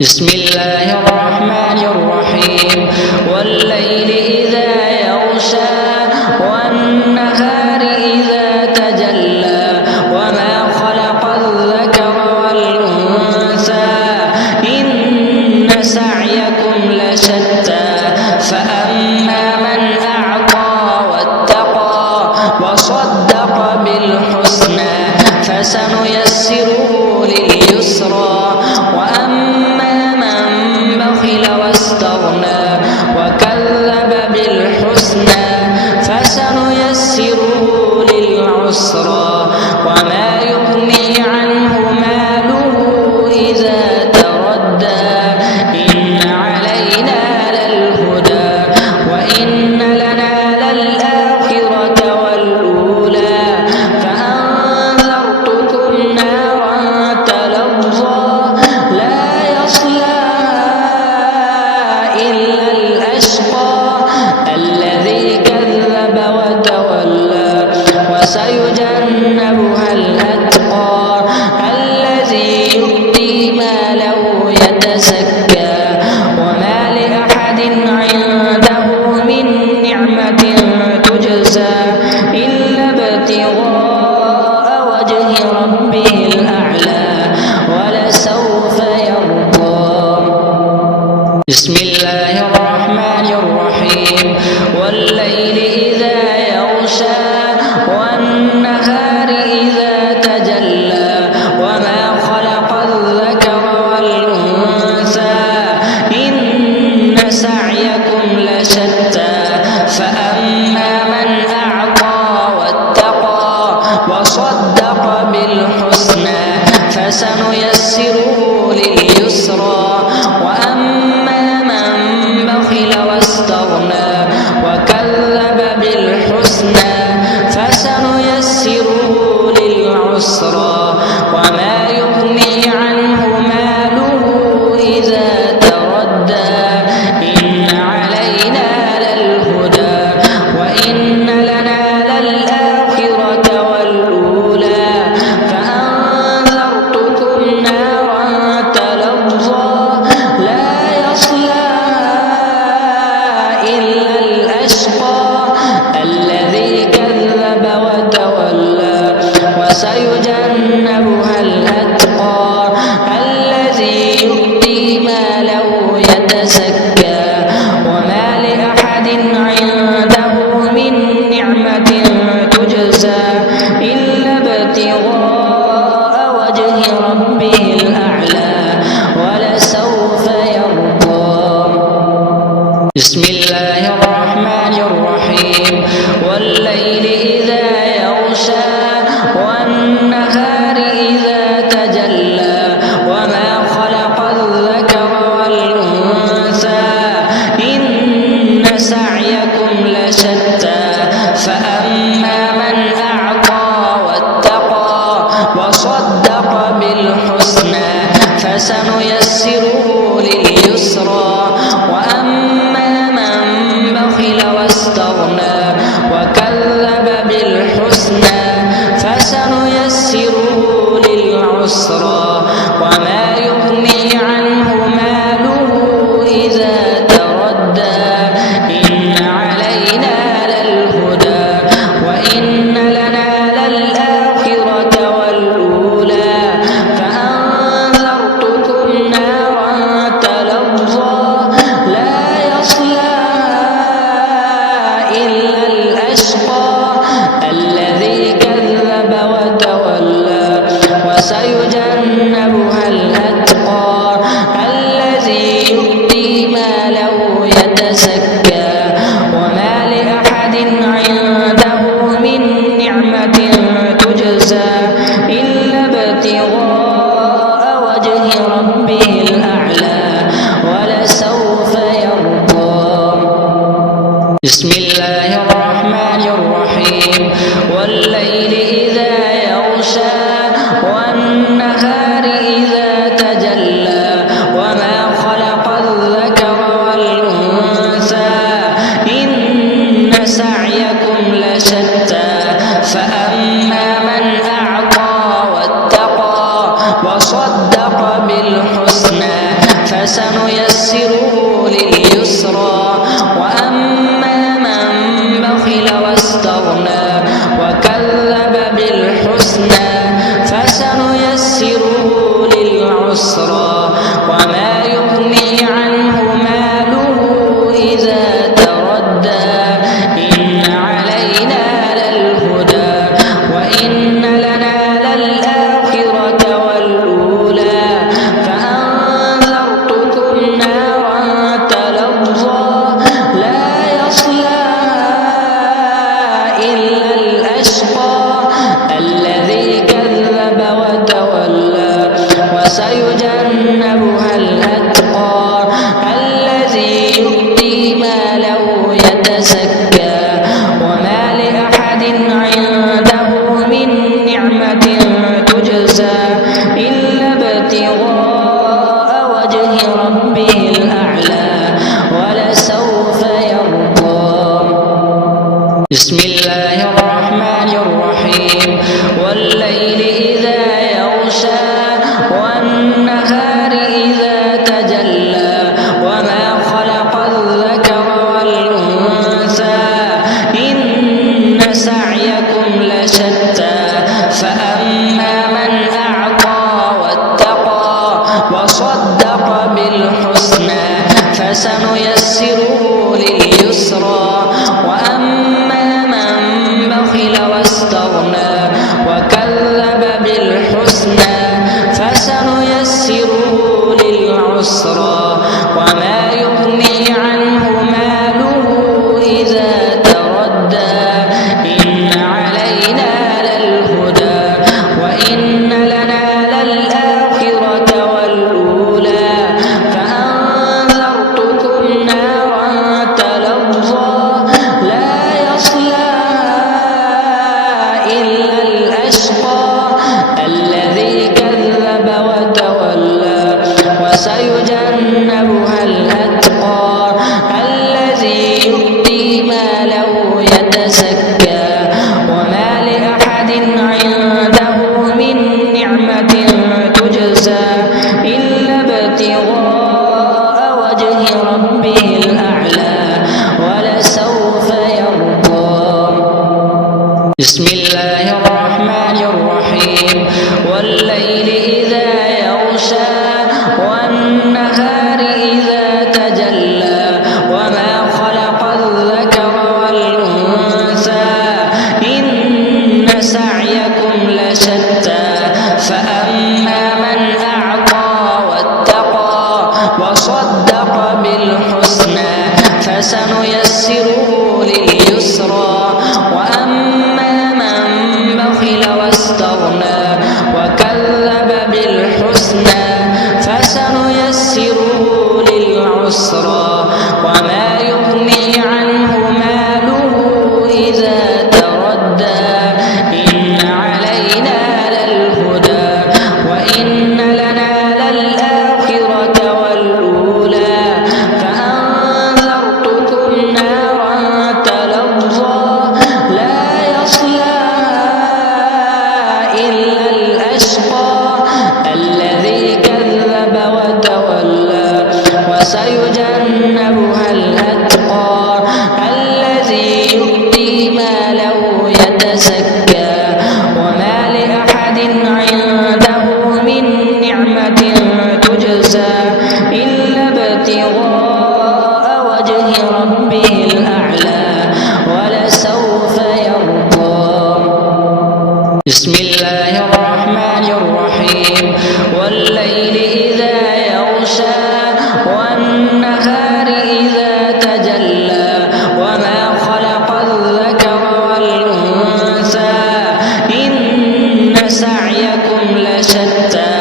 بسم الله الرحمن الرحيم والليل إذا يغشى والنهار إذا تجلى وما خلق الذكر والأنثى إن سعيكم لشتى فأما من أعطى واتقى وصدق بالحسنى فسنيسره لليسرى وكذب بالحسنى فسنيسره للعسرى وما يغني عنه ماله إذا تردى إن علينا للهدى وإن لنا للآخرة والأولى فأنذرتكم نارا تلظى لا يصلاها إلا الأشقى الذي كذب وتولى وسيجنبها الأتقى الذي يؤتي ماله يتزكى وما لأحد عنده من نعمة تجزى إلا ابتغاء وجه ربه الأعلى ولسوف يرضى. بسم الله الرحمن الرحيم والليل إذا يغشى والنهار إذا تجلى وما خلق الذكر والأنثى إن سعيكم لشتى فأما من أعطى واتقى وصدق بالحسنى فسنيسره لليسرى وأما من بخل واستغنى وكذب بالحسنى فسنيسره للعسرى وما يغني عنه ماله إذا تردى إن علينا للهدى وإن لنا للآخرة والأولى فأنذرتكم نارا تلظى لا يصلاها إلا الأشقى الذي كذب وتولى وسيجنبها الأتقى الذي يؤتي ماله يتزكى وما لأحد عنده من نعمة تجزى إلا ابتغاء وجه ربه الأعلى ولسوف يرضى. بسم الله الرحمن الرحيم والليل إذا يغشى والنهار إذا تجلى وما خلق الذكر والأنثى إن سعيكم لشتى فأما من أعطى واتقى وصدق بالحسنى فسنيسره لليسرى وأما من بخل واستغنى وكذب بالحسنى فسنيسره للعسرى وما يغني عنه ماله إذا تردى إن علينا للهدى وإن لنا للآخرة والأولى فأنذرتكم نارا تلظى لا يصلاها إلا الأشقى الذي كذب وتولى وسيجنبها الأتقى الذي يؤتي ماله يتزكى وما لأحد عنده من نعمة تجزى إلا ابتغاء وجه ربه الأعلى ولسوف يرضى. بسم الله الرحمن الرحيم والليل إذا يغشى والنهار إذا تجلى وما خلق الذكر والأنثى إن سعيكم لشتى فأما من أعطى واتقى وصدق بالحسنى فسنيسره لليسرى وأما من بخل واستغنى وكذب بالحسنى فسنيسره للعسرى وما يغني عنه ماله إذا تردى إن علينا للهدى وإن لنا للآخرة والأولى فأنذرتكم نارا تلظى لا يصلاها إلا الأشقى الذي كذب وتولى وسيجنبها الأتقى الذي يؤتي ماله يتزكى وما لأحد عنده من نعمة تجزى إلا ابتغاء وجه ربه الأعلى ولسوف يرضى. بسم الله الرحمن الرحيم والليل إذا يغشى والنهار إذا تجلى وما خلق الذكر والأنثى إن سعيكم لشتى فأما من أعطى واتقى وصدق بالحسنى فسنيسره لليسرى وأما من بخل واستغنى وكذب بالحسنى فسنيسره للعسرى وما يغني عنه ماله إذا تردى إن علينا للهدى وإن لنا للآخرة والأولى فأنذرتكم نارا تلظى لا يصلاها إلا الأشقى الذي كذب وتولى وسيجنبها الأتقى الذي يؤتي ماله يتزكى وما لأحد عنده من نعمة تجزى إلا ابتغاء وجه ربه الأعلى ولسوف يرضى. بسم الله الرحمن الرحيم والليل إذا يغشى والنهار إذا تجلى وما خلق الذكر والأنثى إن سعيكم لشتى فأما من أعطى واتقى وصدق بالحسنى فسنيسره لليسرى وأما من بخل واستغنى وكذب بالحسنى فسنيسره للعسرى وما يغني عنه ماله إذا تردى إن علينا للهدى وإن لنا للآخرة والأولى فأنذرتكم نارا تلظى لا يصلاها إلا الأشقى الذي كذب وتولى وسيجنبها الأتقى الذي يؤتي ماله يتزكى وما لأحد عنده من نعمة تجزى إلا ابتغاء وجه ربه الأعلى ولسوف يرضى. بسم الله الرحمن الرحيم والليل إذا يغشى والنهار إذا تجلى وما خلق الذكر والأنثى إن سعيكم لشتى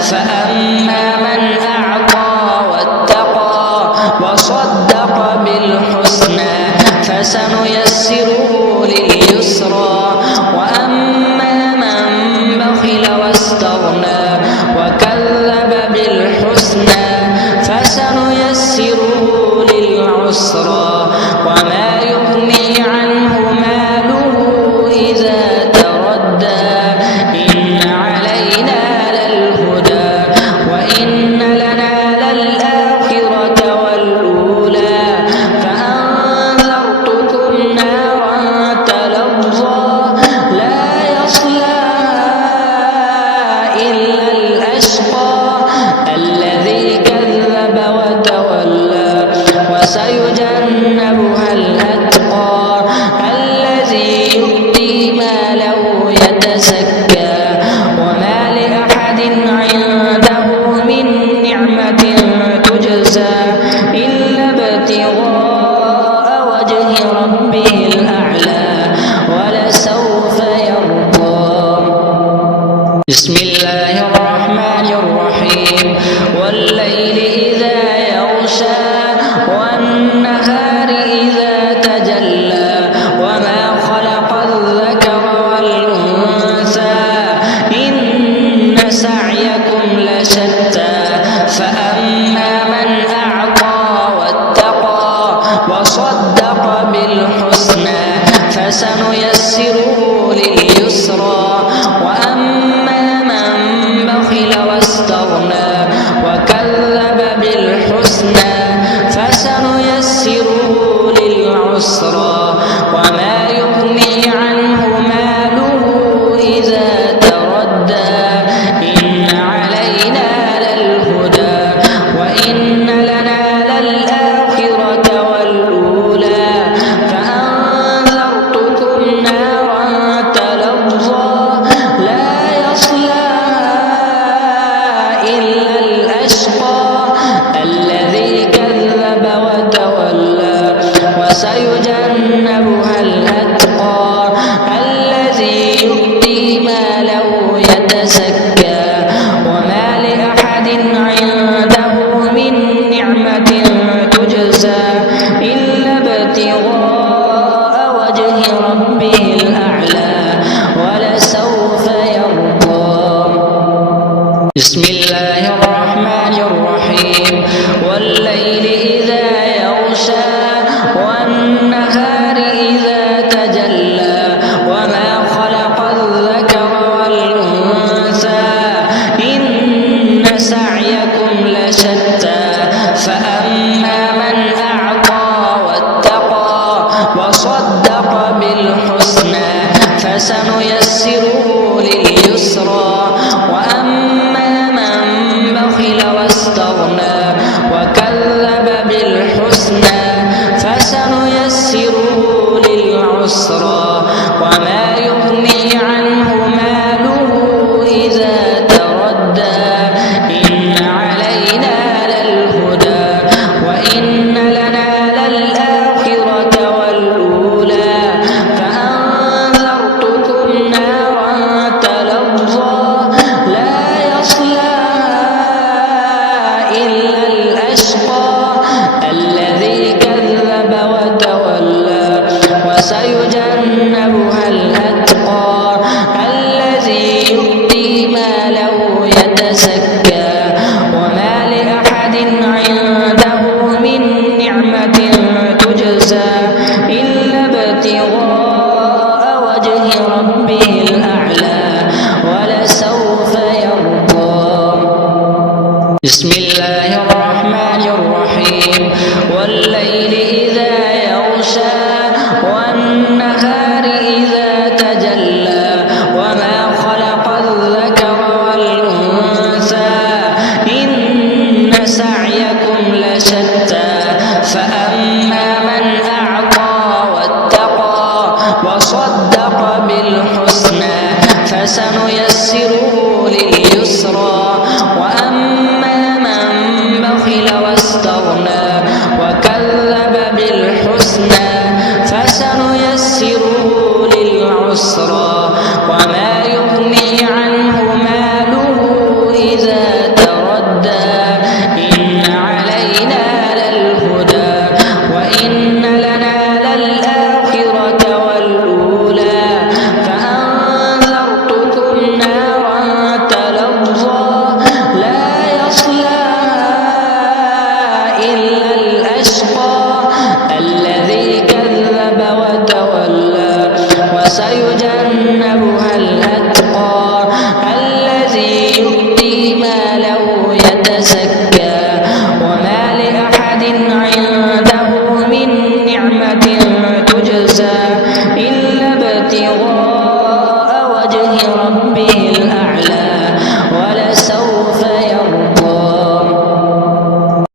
فأما من أعطى واتقى وصدق بالحسنى فسنيسره لليسرى وأما من بخل واستغنى وكذب بالحسنى فسنيسره للعسرى وما يغني عنه ماله إذا تردى إن علينا للهدى وإن لنا للآخرة يغشى والنهار إذا تجلى وما خلق الذكر والأنثى إن سعيكم لشتى فأما من أعطى واتقى وصدق بالحسنى فسنيسره لليسرى وأما من بخل واستغنى وكذب بالحسنى فسنيسره للعسرى وما يغني عنه ماله إذا تردى إن علينا للهدى وإن لنا للآخرة والأولى فأنذرتكم نارا تلظى لا يصلاها إلا الأشقى الذي كذب وتولى وسيجنبها الأتقى الذي يؤتي ماله يتزكى وما لأحد عنده من نعمة تجزى إلا ابتغاء وجه ربه الأعلى ولسوف يرضى. بسم الله الرحمن الرحيم والليل إذا يغشى والنهار إذا تجلى وما خلق الذكر والأنثى إن سعيكم لشتى فأما من أعطى واتقى وصدق بالحسنى فسنيسره لليسرى وأما من بخل واستغنى وكذب بالحسنى فسنيسره للعسرى وما يغني عنه ماله إذا تردى إن علينا للهدى وإن لنا للآخرة والأولى فأنذرتكم نارا تلظى لا يصلاها إلا الأشقى الذي كذب وتولى وسيجنبها الأتقى الذي يؤتي ماله يتزكى وما لأحد عنده من نعمة تجزى إلا ابتغاء وجه ربه الأعلى ولسوف يرضى. بسم الله الرحمن الرحيم والليل إذا يغشى والنهار إذا تجلى وما خلق الذكر والأنثى إن سعيكم لشتى فأما من أعطى واتقى وصدق بالحسنى فسنيسره لليسرى وأما من بخل واستغنى وكذب بالحسنى فسنيسره للعسرى وما يغني عنه ماله إذا تردى إن علينا للهدى وإن لنا للآخرة والأولى فأنذرتكم نارا تلظى لا يصلاها إلا